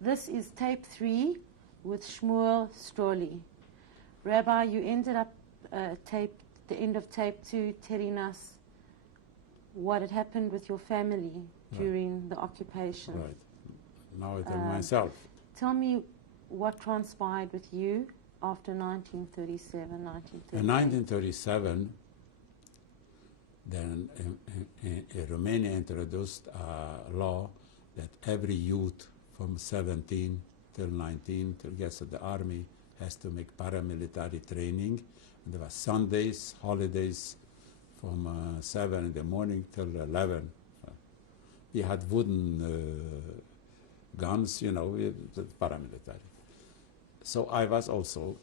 This is tape 3 with Shmuel Stroli. Rabbi, you ended up the end of tape 2 telling us what had happened with your family during the occupation. Right. Now I tell myself. Tell me what transpired with you after 1937, 1938. In 1937, then Romania introduced a law that every youth from 17 till 19 till gets to the army has to make paramilitary training. And there were Sundays, holidays from 7 in the morning till 11. We had wooden guns, you know, paramilitary. So I was also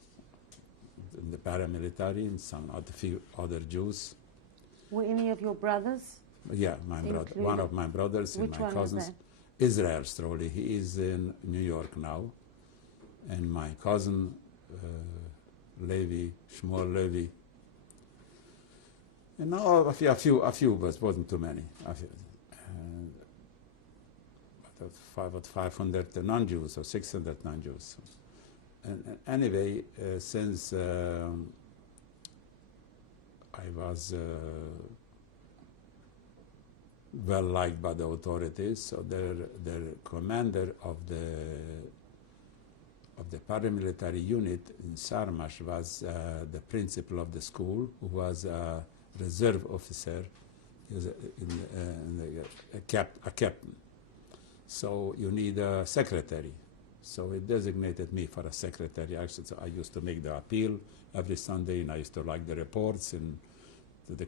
in the paramilitary and some few other Jews. Were any of your brothers? Yeah, my brother, one of my brothers and Which my one cousins. is that? Israel Stroli, he is in New York now. And my cousin, Levi, Shmuel Levi. And now a few, but wasn't too many. About 500 non-Jews or 600 non-Jews. And anyway, since I was well liked by the authorities, so the commander of the paramilitary unit in Sarmash was the principal of the school, who was a reserve officer, he was a captain. So you need a secretary. So it designated me for a secretary. Actually, so I used to make the appeal every Sunday, and I used to write the reports and to the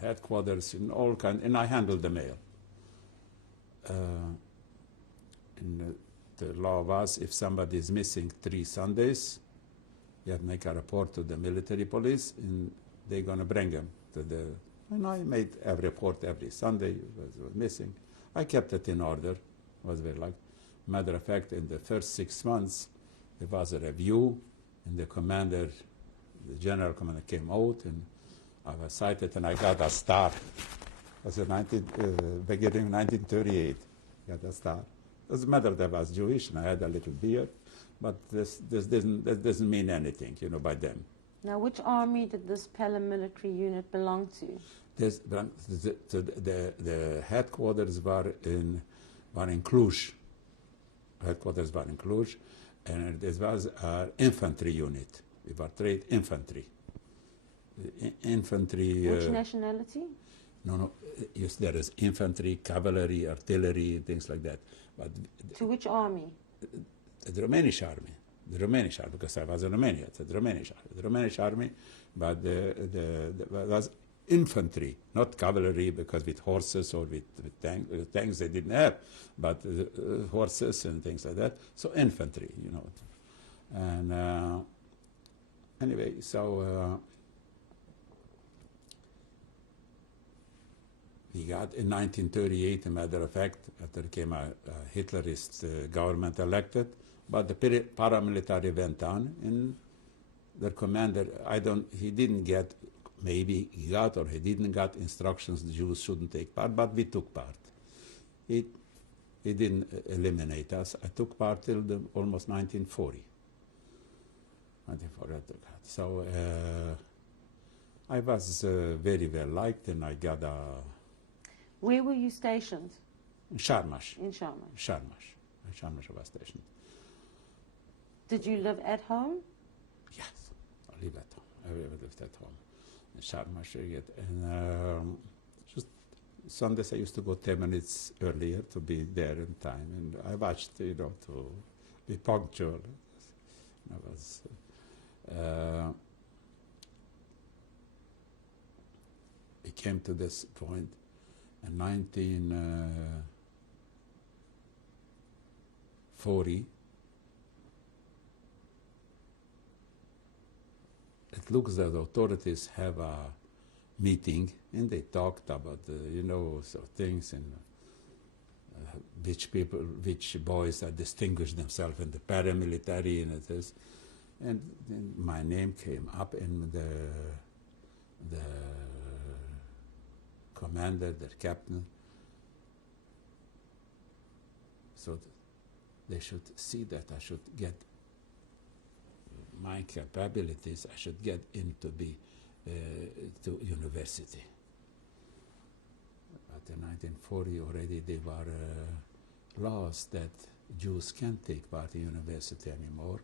headquarters and all kind. And I handled the mail. And the law was, if somebody is missing 3 Sundays, you have to make a report to the military police, and they're going to bring him to the. And I made a report every Sunday. Was missing. I kept it in order. Was very like. Matter of fact, in the first 6 months, there was a review, and the commander, the general commander, came out, and I was cited, and I got a star. It was beginning 1938. Got a star. It doesn't matter that I was Jewish, and I had a little beard, but this doesn't mean anything, you know, by them. Now, which army did this paramilitary unit belong to? The headquarters were in Cluj. Headquarters were in Cluj, and this was our infantry unit. We were trained infantry. Infantry. Which nationality? No. Yes, there is infantry, cavalry, artillery, things like that. But to which army? The Romanian army. The Romanian army, because I was in Romania. It's the Romanian army. The Romanian army, but the was infantry, not cavalry, because with horses or with tanks they didn't have, but horses and things like that. So infantry, you know. And anyway, so we got in 1938, a matter of fact, after came a Hitlerist government elected, but the paramilitary went on, and their commander, he didn't get. Maybe he got or he didn't get instructions the Jews shouldn't take part, but we took part. He didn't eliminate us. I took part till almost 1940. I took part. So I was very well liked, and I got a... Where were you stationed? In Sharmash. In Sharmash. Sharmash. In Sharmash I was stationed. Did you live at home? Yes, I lived at home. I lived at home. Sharmash, and just Sundays I used to go 10 minutes earlier to be there in time, and I watched, you know, to be punctual. I was. We came to this point in 1940. It looks that the authorities have a meeting, and they talked about, you know, so things, and which boys that distinguished themselves in the paramilitary, and it is. And then my name came up, and the commander, the captain, So they should see that I should get my capabilities, I should get into to university. But in 1940 already there were laws that Jews can't take part in university anymore.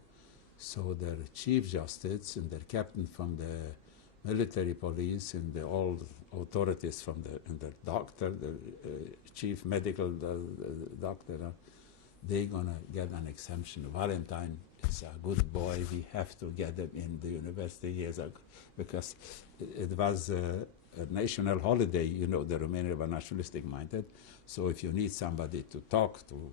So their chief justice and their captain from the military police and the all authorities from and the doctor, the chief medical doctor, they're gonna get an exemption. Valentine is a good boy. We have to get him in the university because it was a national holiday. You know, the Romanians were nationalistic minded. So if you need somebody to talk to,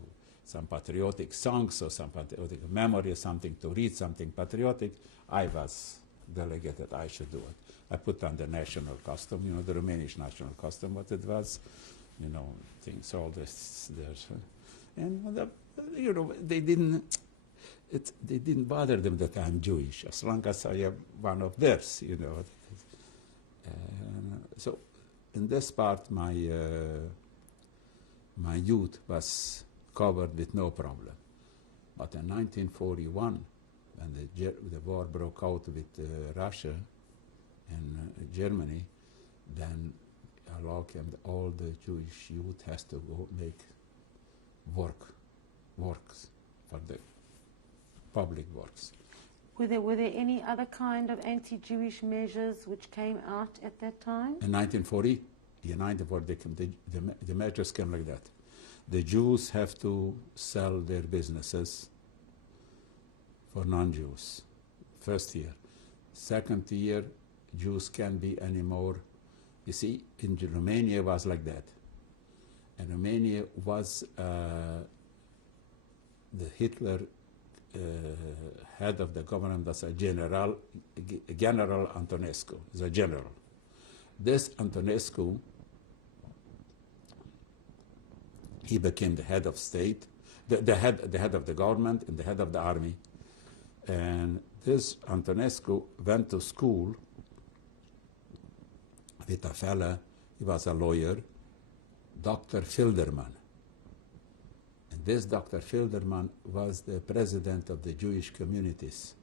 some patriotic songs or some patriotic memory or something, to read something patriotic, I was delegated, I should do it. I put on the national costume, you know, the Romanian national costume, what it was, you know, things, all this, and you know, they didn't bother them that I'm Jewish, as long as I am one of theirs, you know. So in this part, my youth was covered with no problem. But in 1941, when the war broke out with Russia and Germany, then a law came that all the Jewish youth has to go make works for the public works. Were there any other kind of anti-Jewish measures which came out at that time? In 1940, the measures came like that. The Jews have to sell their businesses for non-Jews, first year. Second year, Jews can't be anymore. You see, in Romania it was like that. And Romania was the Hitler head of the government was a General Antonescu, is a general. This Antonescu, he became the head of state, the head of the government and the head of the army. And this Antonescu went to school with a fella, he was a lawyer, Dr. Filderman. And this Dr. Filderman was the president of the Jewish communities.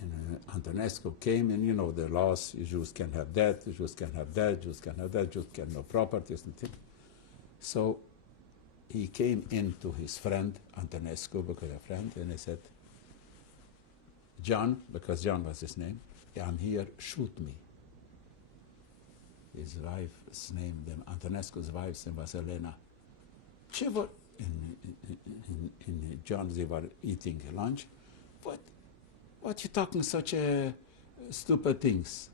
And Antonescu came, and you know the laws, Jews can have that, Jews can have that, Jews can have that, Jews can have no properties and things. So he came in to his friend, Antonescu, because a friend, and he said, John, because John was his name, I'm here, shoot me. His wife's name, Antonescu's wife's name was Elena. In John, they were eating lunch. What you talking such stupid things?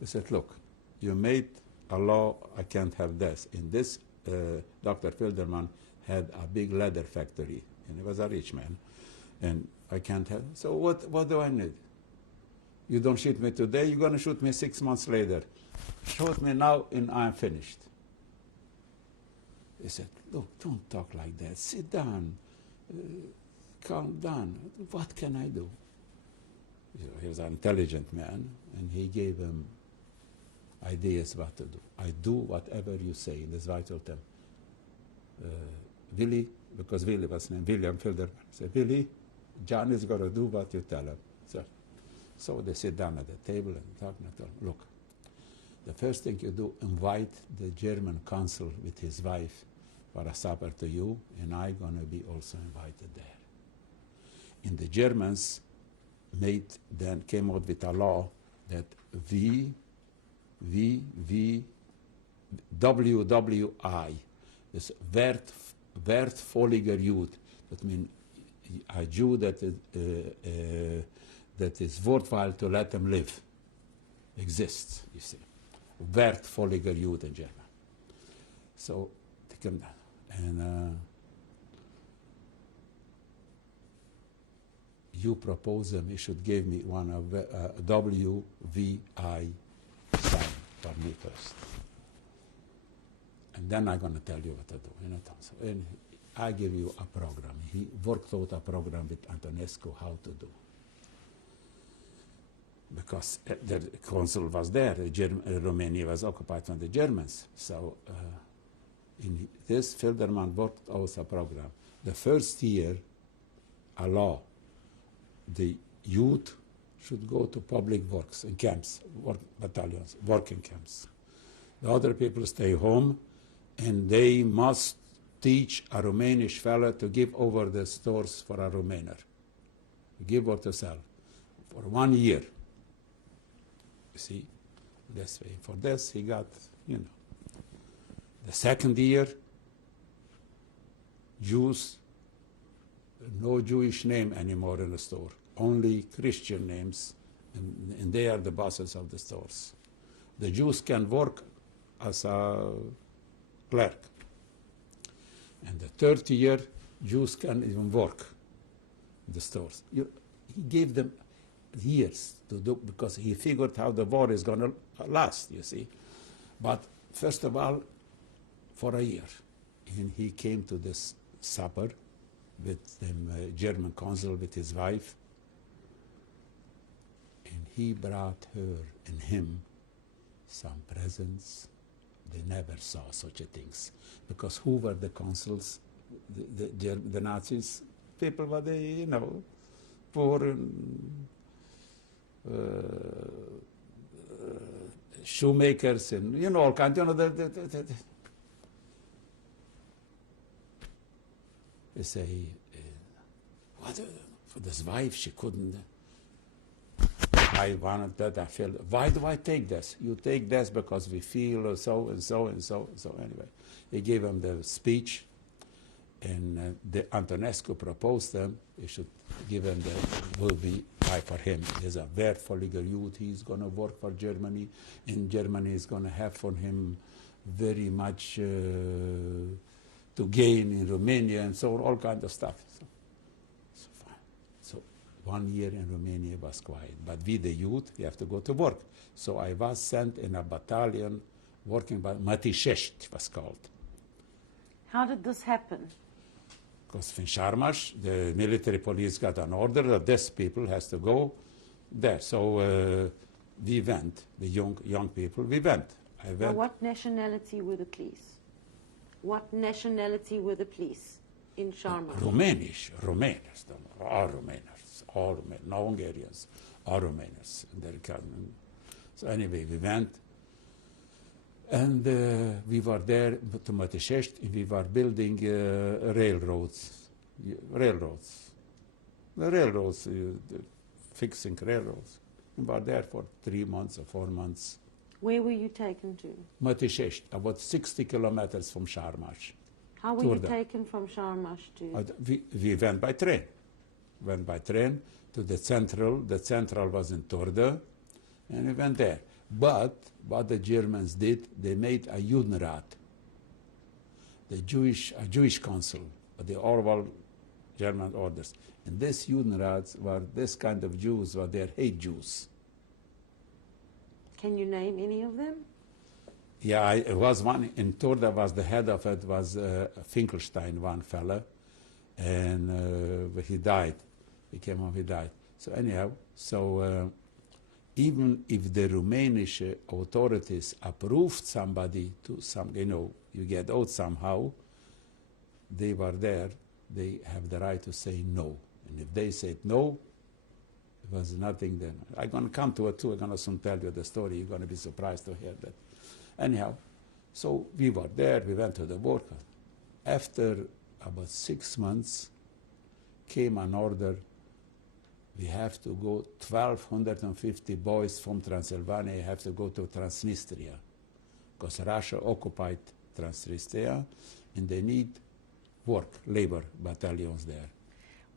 He said, look, you made a law, I can't have this. In this, Dr. Filderman had a big leather factory, and he was a rich man, and I can't have, so what do I need? You don't shoot me today, you're going to shoot me 6 months later. Shoot me now, and I'm finished. He said, look, don't talk like that. Sit down. Calm down. What can I do? He was an intelligent man, and he gave him ideas what to do. I do whatever you say. That's why I told him. Willie, because Willie was named William Filderman. I said, Willie, John is going to do what you tell him. So they sit down at the table and talk, and I tell him, look, the first thing you do, invite the German consul with his wife for a supper to you, and I'm going to be also invited there. And the Germans then came out with a law that WWI, this wertvolliger Jud, that means a Jew that is worthwhile to let them live, exists, you see. Wertvolliger Jud in German. So they come down. And you propose them, you should give me one of WVI sign for me first. And then I'm going to tell you what to do. You know, so, and I give you a program. He worked out a program with Antonescu how to do. Because the consul was there, Romania was occupied by the Germans. So in this Filderman worked out a program. The first year, a law, the youth should go to public works in camps, work battalions, working camps. The other people stay home, and they must teach a Romanian fella to give over the stores for a Romaner, give or to sell, for 1 year. You see, this way. For this, he got, you know. The second year, Jews, no Jewish name anymore in the store, only Christian names, and they are the bosses of the stores. The Jews can work as a clerk. And the third year, Jews can even work in the stores. He gave them years to do, because he figured how the war is going to last, you see. But first of all, for a year. And he came to this supper with the German consul, with his wife. And he brought her and him some presents. They never saw such a things. Because who were the consuls? The Nazis? People were, they, you know, poor and shoemakers and, you know, all kinds, you know, they say, what, for this wife, she couldn't. I wanted that, I felt, why do I take this? You take this because we feel so and so and so and so. Anyway, he gave him the speech, and Antonescu proposed them. He should give him the, will be high for him. He's a wertvolliger youth. He's going to work for Germany, and Germany is going to have for him very much to gain in Romania, and so all kinds of stuff. So fine. So 1 year in Romania was quiet. But we, the youth, we have to go to work. So I was sent in a battalion working by Matișești was called. How did this happen? Because in Sharmash, the military police got an order that these people has to go there. So we went, the young people, we went. I went. Now, what nationality were the police? What nationality were the police in Sharma? Romanians, all Romanians, no Hungarians, all Romanians. So anyway, we went, and we were there to Matișești, and we were building railroads, fixing railroads. We were there for 3 months or 4 months. Where were you taken to? Matișești, about 60 kilometers from Sharmash. How were you taken from Sharmash to? We went by train. Went by train to the central. The central was in Turda, and we went there. But what the Germans did, they made a Judenrat, a Jewish council, the Orwell German orders. And these Judenrats were this kind of Jews, were they hate Jews. Can you name any of them? Yeah, it was one in Turda. Was the head of it was Finkelstein, one fella, and he died. He came home, he died. So anyhow, even if the Romanian authorities approved somebody to some, you know, you get out somehow, they were there. They have the right to say no, and if they said no, it was nothing then. I'm going to come to it too. I'm going to soon tell you the story. You're going to be surprised to hear that. Anyhow, so we were there. We went to the work. After about 6 months, came an order. We have to go, 1,250 boys from Transylvania have to go to Transnistria, because Russia occupied Transnistria, and they need work, labor battalions there.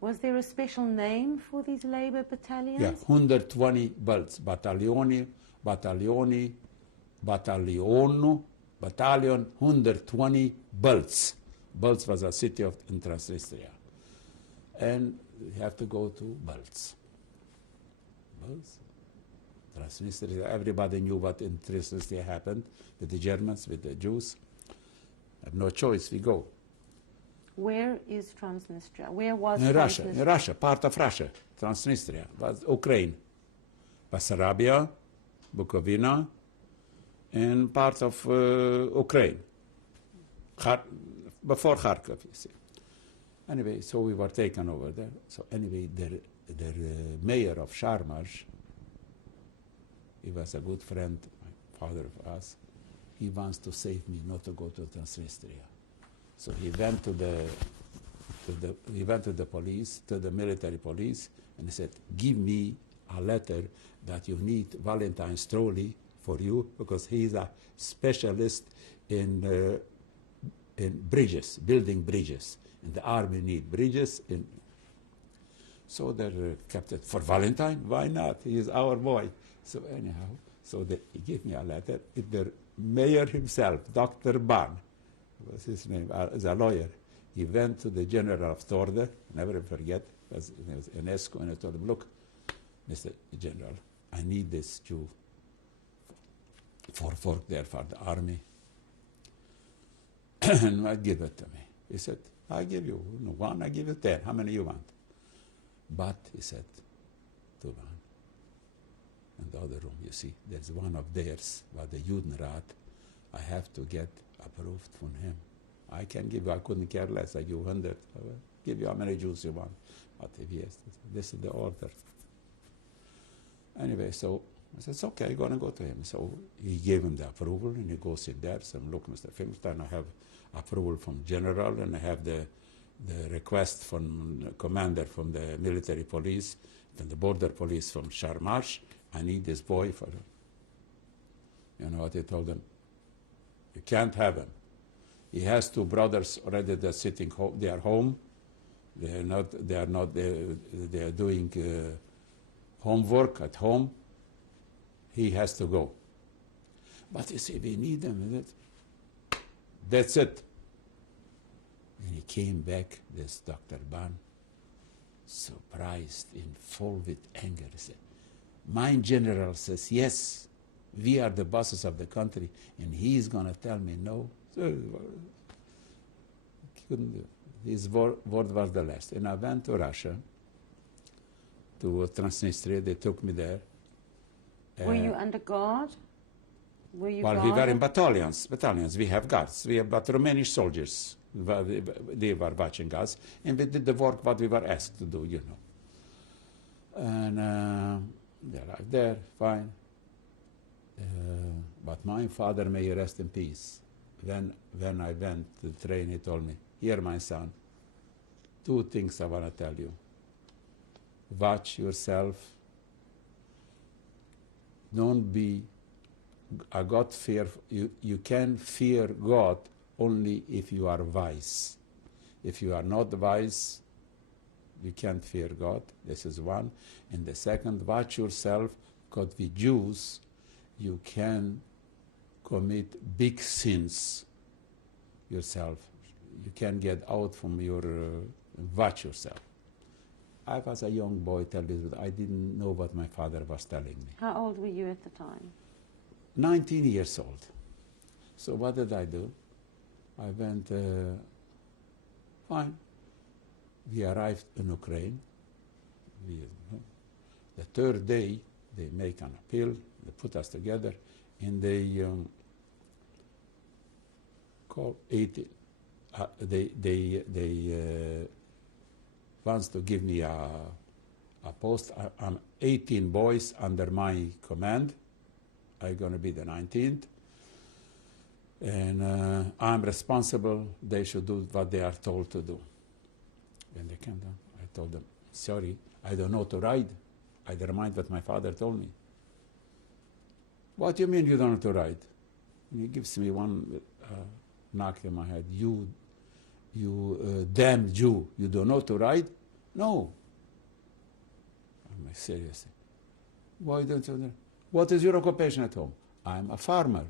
Was there a special name for these labor battalions? Yeah, 120 belts, battalion, 120 belts. Belts was a city in Transnistria. And you have to go to Belts. Transnistria, everybody knew what in Transnistria happened with the Germans, with the Jews. Have no choice, we go. Where is Transnistria? Where was in Transnistria? In Russia, part of Russia. Transnistria was Ukraine, Bessarabia, Bukovina, and part of Ukraine. before Kharkov, you see. Anyway, so we were taken over there. So anyway, the mayor of Sharmash, he was a good friend, my father of us. He wants to save me not to go to Transnistria. So he went to the police, to the military police, and he said, give me a letter that you need Valentine Stroli for you, because he's a specialist in bridges, building bridges. And the army need bridges. So they kept it for Valentine. Why not? He is our boy. So anyhow, he gave me a letter. The mayor himself, Dr. Ban, was his name, as a lawyer. He went to the general of Torde, never forget, his name was Enescu, and I told him, look, Mr. General, I need this Jew for work there for the army. And I give it to me. He said, I give you one, I give you 10. How many you want? But, he said, to one. In the other room, you see, there's one of theirs, but the Judenrat, I have to get approved from him. I can give you, I couldn't care less, I give you 100. I will give you how many Jews you want. But if yes, this is the order. Anyway, so I said, it's okay, I'm going to go to him. So he gave him the approval, and he goes in there, said, look, Mr. Finkelstein, I have approval from general, and I have the request from the commander from the military police, then the border police from Sharmash. I need this boy for, you know what he told them? You can't have him. He has two brothers already that sitting home. They are home. They are doing homework at home. He has to go. But you see, we need him. That's it. And he came back, this Dr. Ban, surprised and full with anger. He said, my general says, yes, we are the bosses of the country, and he's going to tell me no. So, couldn't do it. His word was the last. And I went to Russia, to Transnistria. They took me there. Were you under guard? Were you Well, we were in battalions. We have guards. We have but Romanian soldiers. They were watching us, and we did the work what we were asked to do, you know. And they arrived there, fine. But my father, may he rest in peace, when I went to the train, he told me, here, my son, 2 things I want to tell you. Watch yourself. Don't be a God fear. You can fear God only if you are wise. If you are not wise, you can't fear God. This is one. And the second, watch yourself, because with Jews, you can commit big sins yourself. You can get out from your, watch yourself. I was a young boy, tell this, but I didn't know what my father was telling me. How old were you at the time? 19 years old. So what did I do? I went, fine. We arrived in Ukraine. The third day, they make an appeal, they put us together, and they call 18. They wants to give me a post. I'm 18 boys under my command. I'm going to be the 19th. And I'm responsible. They should do what they are told to do. When they came down, I told them, sorry, I don't know to ride. I don't mind what my father told me. What do you mean you don't know to ride? And he gives me one knock in my head. You damn Jew, you don't know to ride? No. I'm like, seriously. Why don't you know? What is your occupation at home? I'm a farmer.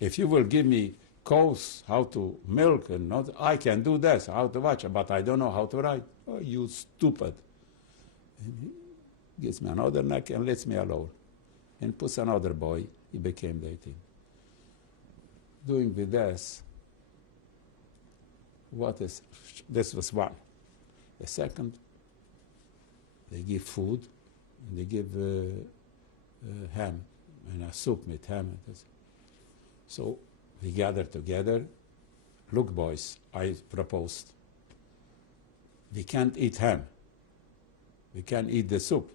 If you will give me cows, how to milk, and not, I can do this, how to watch, but I don't know how to ride. Oh, you stupid. And he gives me another knock and lets me alone. And puts another boy, he became 18. Doing with this, this was one. The second, they give food, and they give ham, and a soup with ham. So We gathered together. Look, boys, I proposed. We can't eat ham. We can't eat the soup.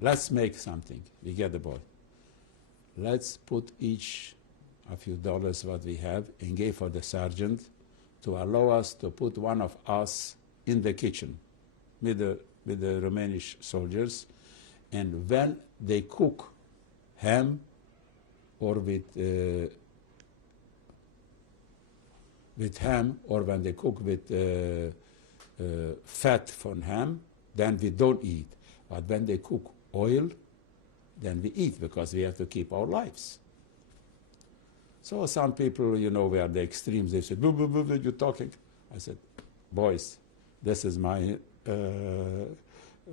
Let's make something. We get the boy. Let's put each a few dollars what we have and give for the sergeant to allow us to put one of us in the kitchen with the Romanian soldiers, and when they cook ham or with ham, or when they cook with fat from ham, then we don't eat. But when they cook oil, then we eat, because we have to keep our lives. So some people, you know, were the extremes. They said, boo, boo, boo, boo, you're talking. I said, boys, this is my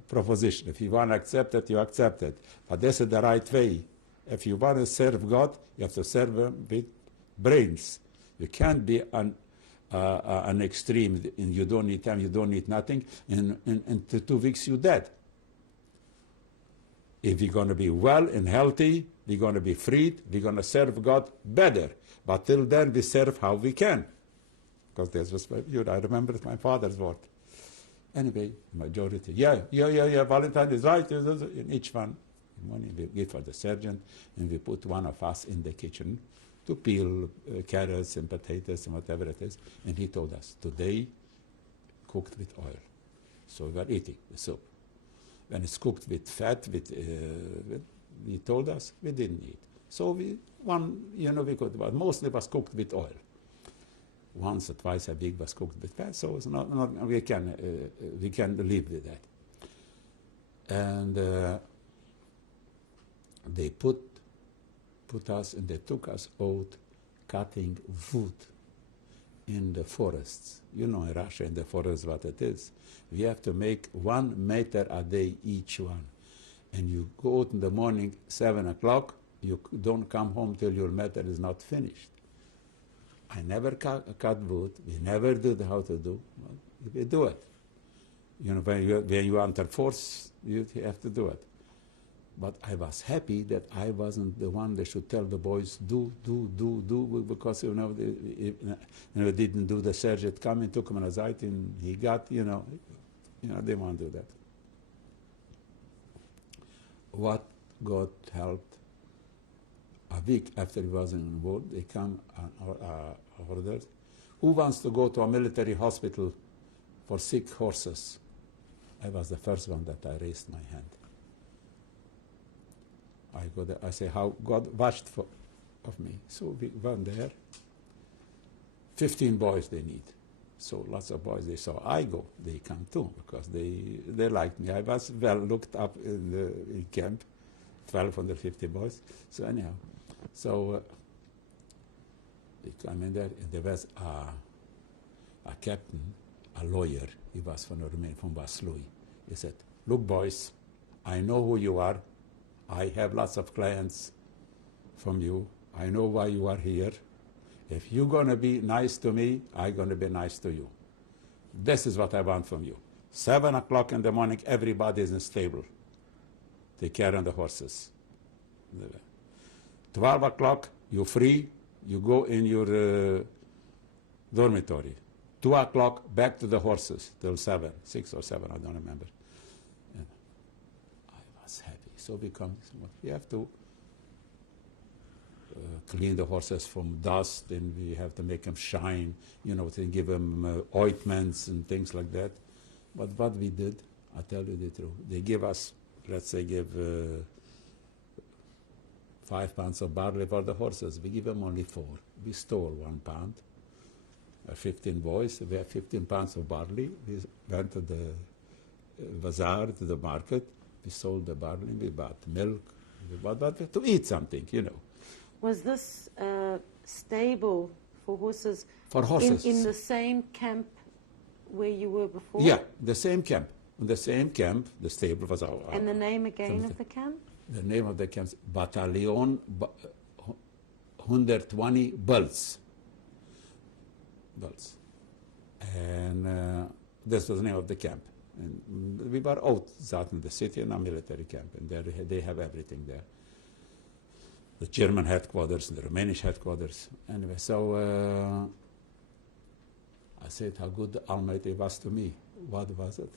proposition. If you want to accept it, you accept it. But this is the right way. If you want to serve God, you have to serve Him with brains. You can't be an extreme, and you don't need time, you don't need nothing, and in 2 weeks you're dead. If we're going to be well and healthy, we're going to be freed, we're going to serve God better. But till then, we serve how we can. Because this was I remember my father's word. Anyway, majority, yeah, Valentine is right. In each one, money we give for the sergeant, and we put one of us in the kitchen to peel carrots and potatoes and whatever it is. And he told us, today, cooked with oil. So we were eating the soup. When it's cooked with fat, he told us, we didn't eat. So we could, but mostly was cooked with oil. Once or twice a week was cooked with fat, so it's not we can live with that. And they put us, and they took us out cutting wood in the forests. You know, in Russia, in the forest, what it is. We have to make 1 meter a day each one. And you go out in the morning, 7 o'clock, you don't come home till your meter is not finished. I never cut wood. We never did how to do. We do it. You know, when you under force, you have to do it. But I was happy that I wasn't the one that should tell the boys, do, because, they didn't do, the sergeant come and took him on a side, and he got, they didn't want to do that. What God helped, a week after he was involved, they come and ordered, who wants to go to a military hospital for sick horses? I was the first one that I raised my hand. I go there, I say how God watched of me. So we went there. 15 boys they need. So lots of boys, they saw I go, they come too, because they liked me. I was well looked up in camp, 1,250 boys. So anyhow, they come in there, and there was a captain, a lawyer. He was from Romania, from Vaslui. He said, look, boys, I know who you are. I have lots of clients from you. I know why you are here. If you're going to be nice to me, I'm going to be nice to you. This is what I want from you. 7 o'clock in the morning, everybody is in the stable. Take care of the horses. 12 o'clock, you're free. You go in your dormitory. 2 o'clock, back to the horses till 7, 6 or 7, I don't remember. And I was happy. So we have to clean the horses from dust, and we have to make them shine, to give them ointments and things like that. But what we did, I'll tell you the truth, they give us, let's say, 5 pounds of barley for the horses. We give them only 4. We stole 1 pound. 15 boys, we have 15 pounds of barley. We went to the bazaar, to the market. We sold the barley, we bought milk, we bought to eat something, Was this stable for horses? For horses. In the same camp where you were before? Yeah, the same camp. In the same camp, the stable was our... And the name again of the camp? The name of the camp is Battalion 120 Bulls. And this was the name of the camp. And we were out in the city in a military camp, and there they have everything there. the German headquarters and the Romanian headquarters. Anyway, so I said how good the Almighty was to me. What was it?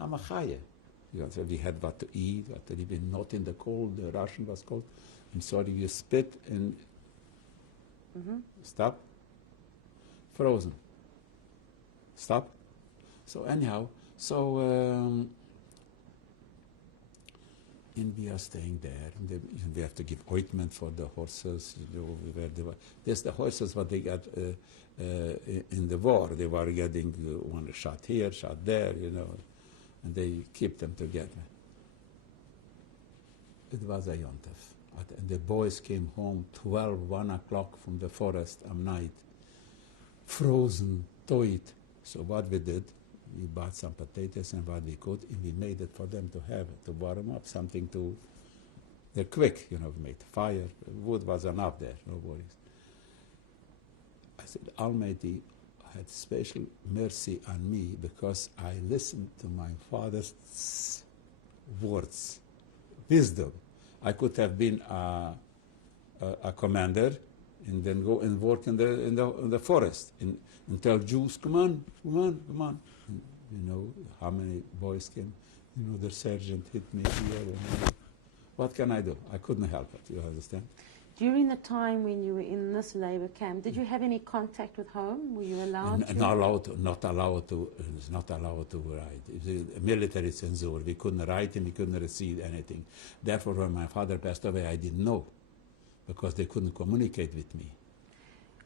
I'm a chaye. You know, so we had what to eat, what to live in, not in the cold. The Russian was cold. I'm sorry, you spit and stop. Frozen. Stop. So anyhow, so and we are staying there. And we have to give ointment for the horses. You know, there's the horses what they got in the war. They were getting one shot here, shot there, you know, and they keep them together. It was a yontef. And the boys came home 1 o'clock from the forest at night, frozen, toit. So what we did, we bought some potatoes and what we could, and we made it for them to have it, to warm up, something to, they're quick, you know, we made fire, wood was enough there, no worries. I said, Almighty had special mercy on me because I listened to my father's words, wisdom. I could have been a commander and then go and work in the forest and tell Jews, come on, come on, come on. And you know how many boys came. You know, the sergeant hit me here. And what can I do? I couldn't help it, you understand? During the time when you were in this labor camp, did you have any contact with home? Were you allowed to? Not allowed to write. The military censor. We couldn't write and we couldn't receive anything. Therefore, when my father passed away, I didn't know because they couldn't communicate with me.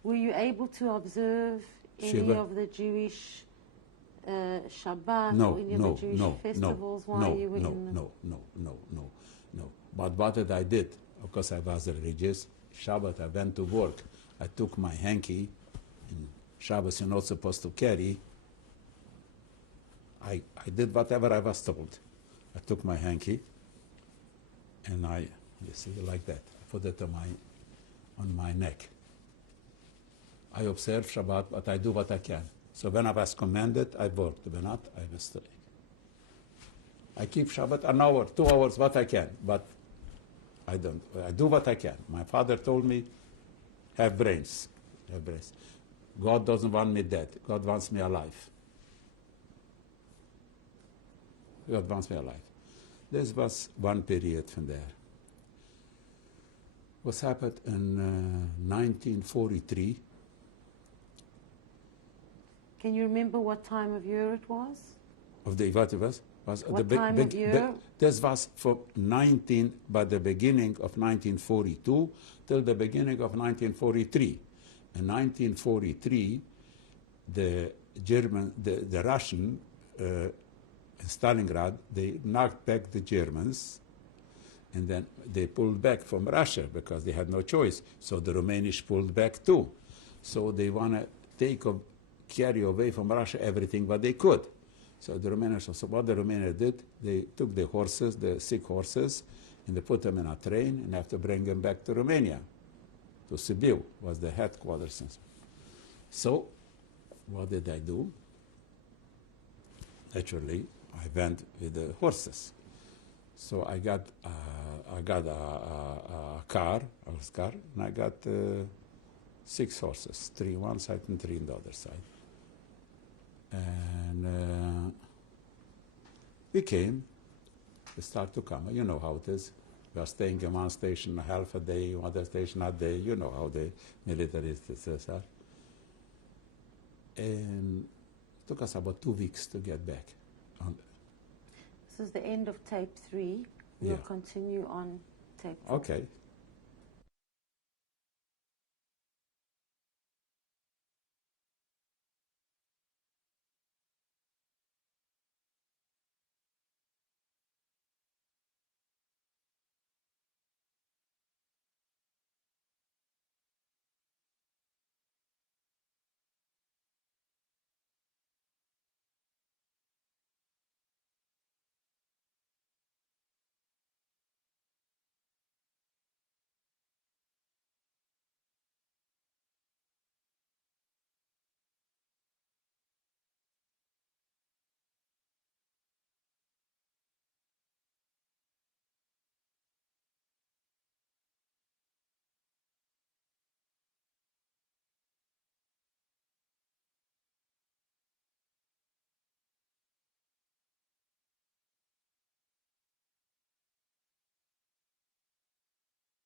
Were you able to observe any of the Jewish Shabbat or any of the Jewish festivals while you were in No. But what did I did? Because I was religious, Shabbat I went to work. I took my hanky, and Shabbos you're not supposed to carry. I did whatever I was told. I took my hanky, and you see, like that. I put it on my neck. I observe Shabbat, but I do what I can. So when I was commanded, I worked. When not, I was studying. I keep Shabbat an hour, 2 hours, what I can, but I don't. I do what I can. My father told me, have brains. Have brains. God doesn't want me dead. God wants me alive. God wants me alive. This was one period from there. What happened in 1943? Can you remember what time of year it was? Of the what it was? What time of year? This was from by the beginning of 1942 till the beginning of 1943. In 1943, the Russian in Stalingrad, they knocked back the Germans, and then they pulled back from Russia because they had no choice. So the Romanians pulled back too. So they want to carry away from Russia everything what they could. So the Romanians, so what the Romanians did, they took the horses, the sick horses, and they put them in a train and have to bring them back to Romania. To Sibiu was the headquarters. So what did I do? Naturally, I went with the horses. So I got a car, and I got 6 horses, 3 on one side and 3 on the other side. And we came, we start to come. You know how it is. We are staying in one station a half a day, another station a day. You know how the militarists are. And it took us about 2 weeks to get back. This is the end of tape 3. We'll continue on tape 4. Okay.